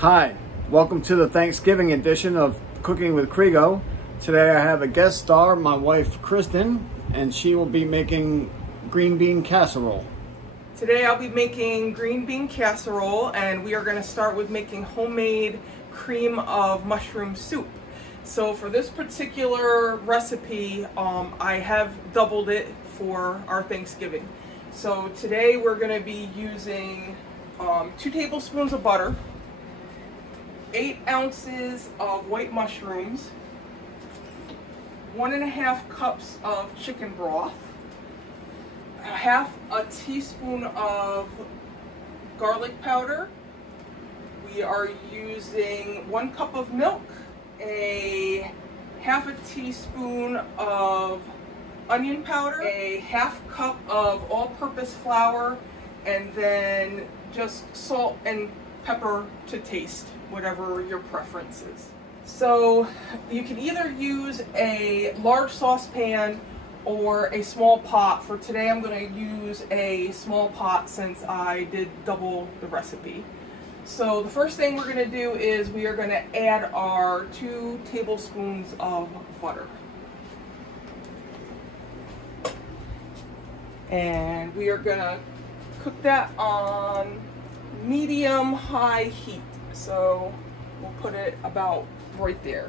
Hi, welcome to the Thanksgiving edition of Cooking with Krigo. Today I have a guest star, my wife Kristen, and she will be making green bean casserole. Today I'll be making green bean casserole, and we are going to start with making homemade cream of mushroom soup. So for this particular recipe, I have doubled it for our Thanksgiving. So today we're going to be using 2 tablespoons of butter, 8 ounces of white mushrooms, 1.5 cups of chicken broth, half a teaspoon of garlic powder. We are using 1 cup of milk, half a teaspoon of onion powder, half cup of all-purpose flour, and then just salt and pepper to taste, whatever your preference is. So you can either use a large saucepan or a small pot. For today I'm going to use a small pot since I did double the recipe. So the first thing we're going to do is we are going to add our 2 tablespoons of butter. And we are going to cook that on medium-high heat. So we'll put it about right there.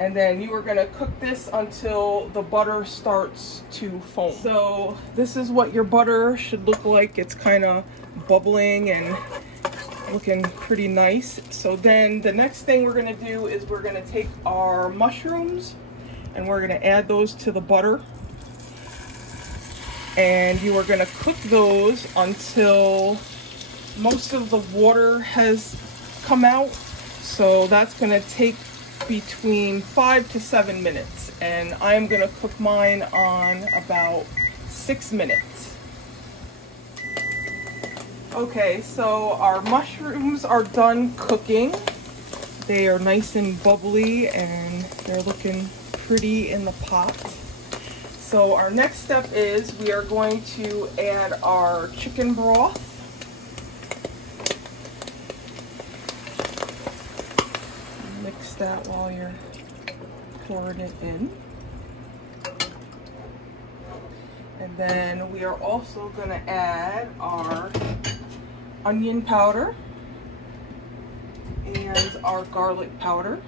And then you are going to cook this until the butter starts to foam. So this is what your butter should look like. It's kind of bubbling and looking pretty nice. So then the next thing we're going to do is we're going to take our mushrooms and we're going to add those to the butter. And you are going to cook those until most of the water has come out. So that's going to take between 5 to 7 minutes, and I'm going to cook mine on about 6 minutes. Okay, so our mushrooms are done cooking. They are nice and bubbly and they're looking pretty in the pot. So our next step is we are going to add our chicken broth. Mix that while you're pouring it in. And then we are also going to add our onion powder and our garlic powder.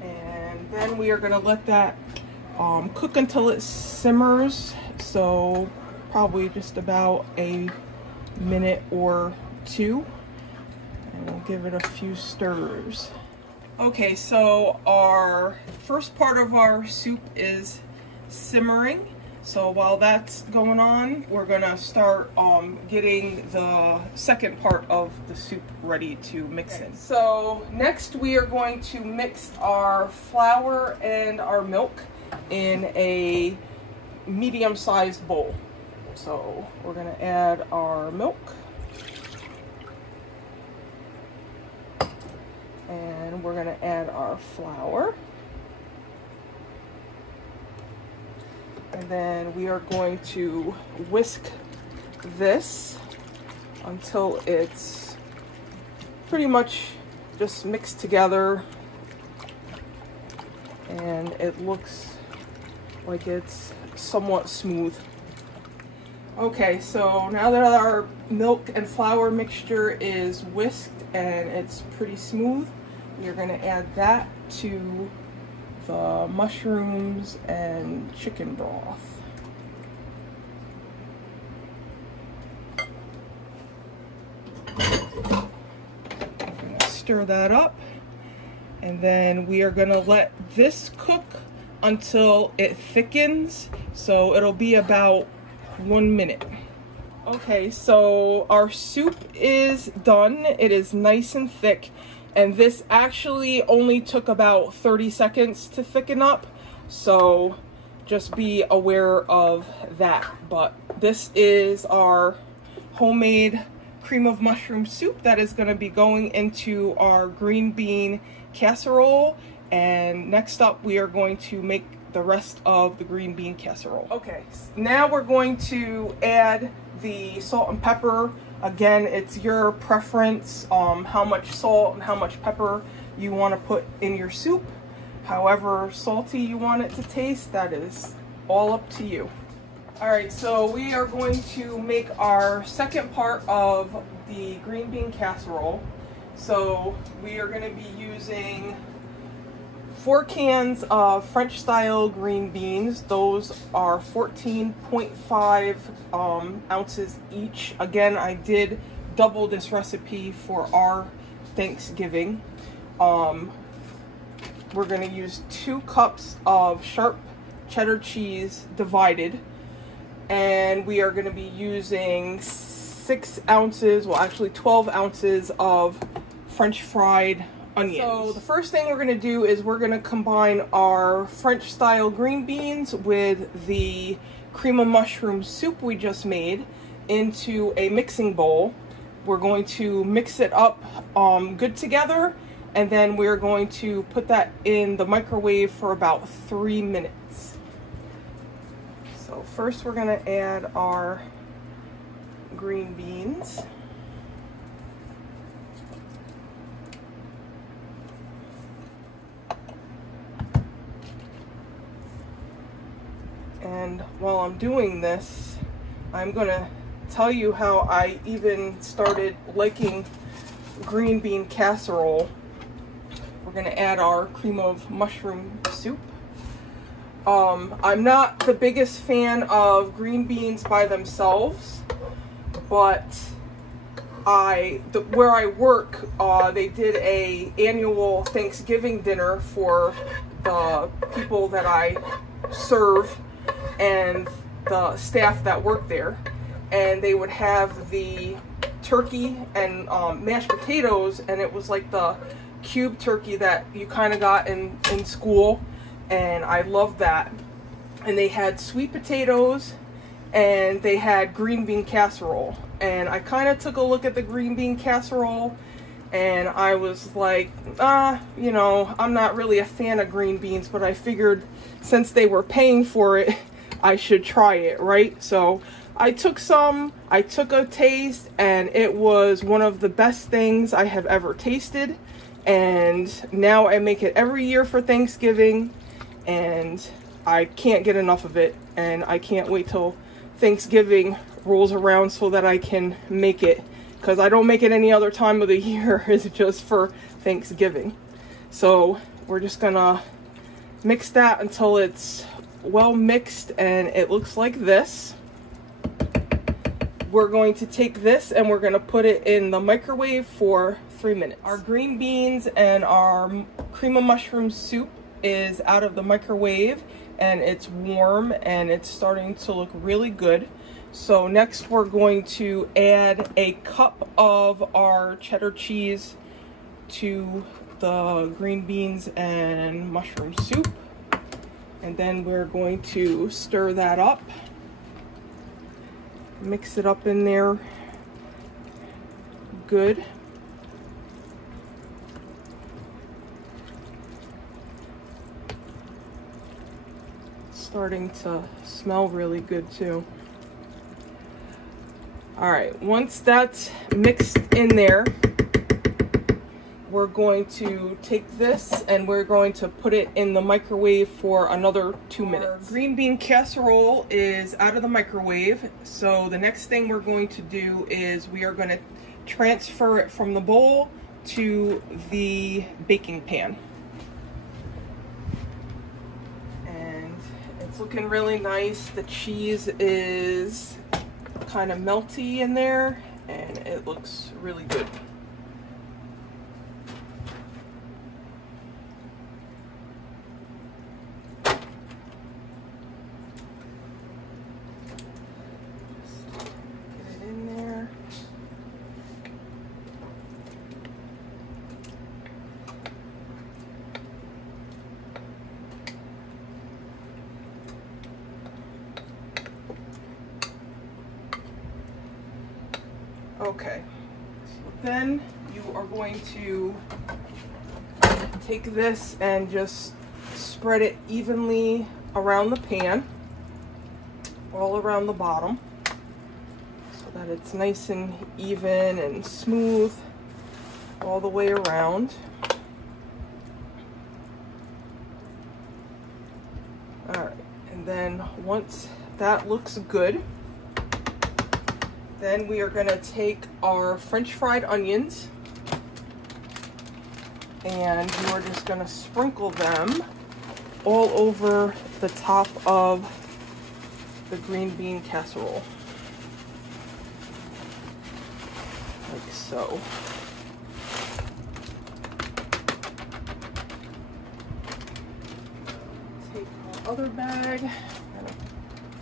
And then we are going to let that cook until it simmers. So probably just about a minute or 2. We'll give it a few stirs. Okay, so our first part of our soup is simmering. So while that's going on, we're gonna start getting the second part of the soup ready to mix in. So next we are going to mix our flour and our milk in a medium-sized bowl. So we're gonna add our milk. And we're going to add our flour. And then we are going to whisk this until it's pretty much just mixed together and it looks like it's somewhat smooth. Okay, so now that our milk and flour mixture is whisked and it's pretty smooth, we're going to add that to the mushrooms and chicken broth. Stir that up, and then we are going to let this cook until it thickens. So it'll be about 1 minute. Okay, so our soup is done. It is nice and thick, and this actually only took about 30 seconds to thicken up, so just be aware of that. But this is our homemade cream of mushroom soup that is going to be going into our green bean casserole, and next up we are going to make the rest of the green bean casserole. Okay, now we're going to add the salt and pepper Again, it's your preference, how much salt and how much pepper you want to put in your soup. However salty you want it to taste, that is all up to you. All right, so we are going to make our second part of the green bean casserole. So we are going to be using 4 cans of French style green beans. Those are 14.5 ounces each. Again, I did double this recipe for our Thanksgiving. We're going to use 2 cups of sharp cheddar cheese divided, and we are going to be using 6 ounces, well actually 12 ounces of French fried onions. So the first thing we're going to do is we're going to combine our French style green beans with the cream of mushroom soup we just made into a mixing bowl. We're going to mix it up good together, and then we're going to put that in the microwave for about 3 minutes. So first we're going to add our green beans. And while I'm doing this, I'm going to tell you how I even started liking green bean casserole. We're going to add our cream of mushroom soup. I'm not the biggest fan of green beans by themselves, but where I work, they did an annual Thanksgiving dinner for the people that I serve and the staff that work there, and they would have the turkey and mashed potatoes, and it was like the cube turkey that you kind of got in school, and I loved that. And they had sweet potatoes and they had green bean casserole, and I kind of took a look at the green bean casserole and I was like, you know, I'm not really a fan of green beans, but I figured since they were paying for it, I should try it, right? So I took a taste, and it was one of the best things I have ever tasted. And now I make it every year for Thanksgiving, and I can't get enough of it. And I can't wait till Thanksgiving rolls around so that I can make it, because I don't make it any other time of the year. It's just for Thanksgiving. So we're just gonna mix that until it's well mixed and it looks like this. We're going to take this and we're going to put it in the microwave for 3 minutes. Our green beans and our cream of mushroom soup is out of the microwave, and it's warm and it's starting to look really good. So next we're going to add a cup of our cheddar cheese to the green beans and mushroom soup. And then we're going to stir that up. Mix it up in there good. It's starting to smell really good too. All right, once that's mixed in there, we're going to take this and we're going to put it in the microwave for another 2 minutes. Our green bean casserole is out of the microwave, so the next thing we're going to do is we are going to transfer it from the bowl to the baking pan. And it's looking really nice. The cheese is kind of melty in there and it looks really good. Okay, so then you are going to take this and just spread it evenly around the pan, all around the bottom, so that it's nice and even and smooth all the way around. All right, and then once that looks good, then we are gonna take our French fried onions and we're just gonna sprinkle them all over the top of the green bean casserole. Like so. Take our other bag and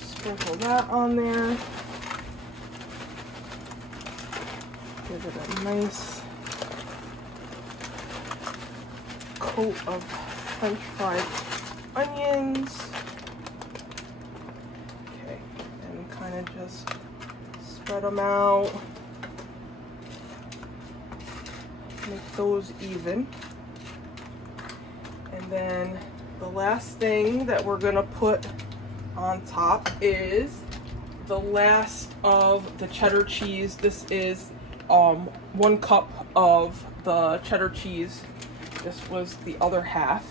sprinkle that on there. Give it a nice coat of French fried onions. Okay, and kind of just spread them out. Make those even. And then the last thing that we're gonna put on top is the last of the cheddar cheese. This is 1 cup of the cheddar cheese. This was the other half.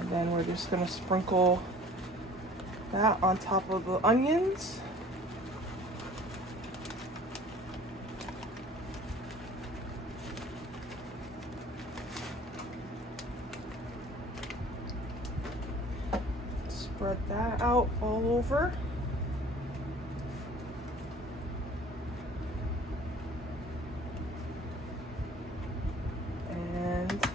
And then we're just gonna sprinkle that on top of the onions. Spread that out all over. And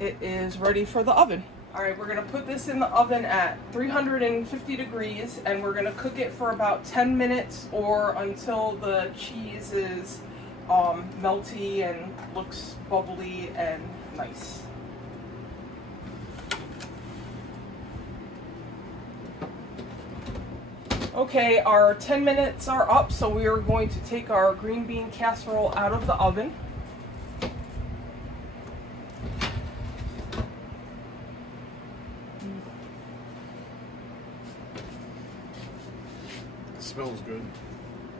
it is ready for the oven. All right, we're gonna put this in the oven at 350 degrees and we're gonna cook it for about 10 minutes or until the cheese is melty and looks bubbly and nice. Okay, our 10 minutes are up, so we are going to take our green bean casserole out of the oven. Smells good.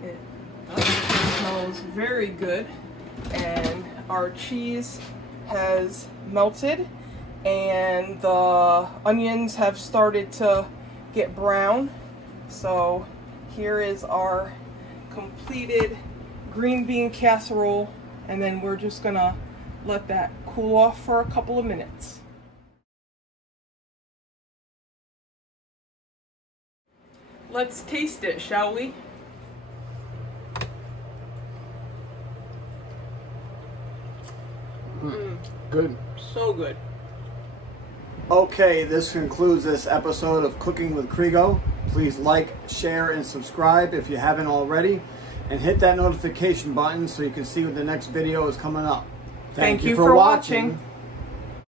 It smells very good, and our cheese has melted and the onions have started to get brown. So here is our completed green bean casserole, and then we're just gonna let that cool off for a couple of minutes. Let's taste it, shall we? Good. So good. Okay, this concludes this episode of Cooking with Krigo. Please like, share, and subscribe if you haven't already. And hit that notification button so you can see when the next video is coming up. Thank you for watching.